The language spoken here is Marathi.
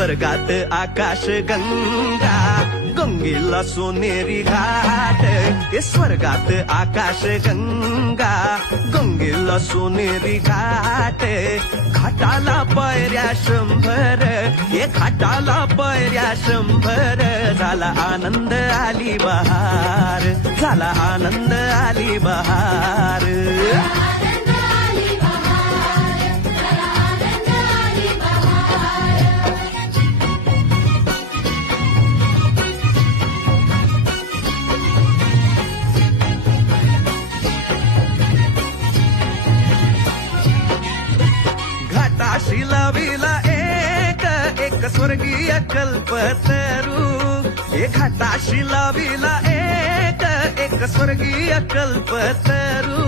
स्वर्गात आकाश गंगा गंगेला सोनेरी घाट हे स्वर्गात आकाश गंगा गंगेला सोनेरी घाट घाटाला पायऱ्या 100 हे घाटाला पायऱ्या 100 झाला आनंद आली बहार झाला आनंद आली बहार घाटाशी लाविला एक स्वर्गीय कल्पतरू हे घाटाशी लाविला एक स्वर्गीय कल्पतरू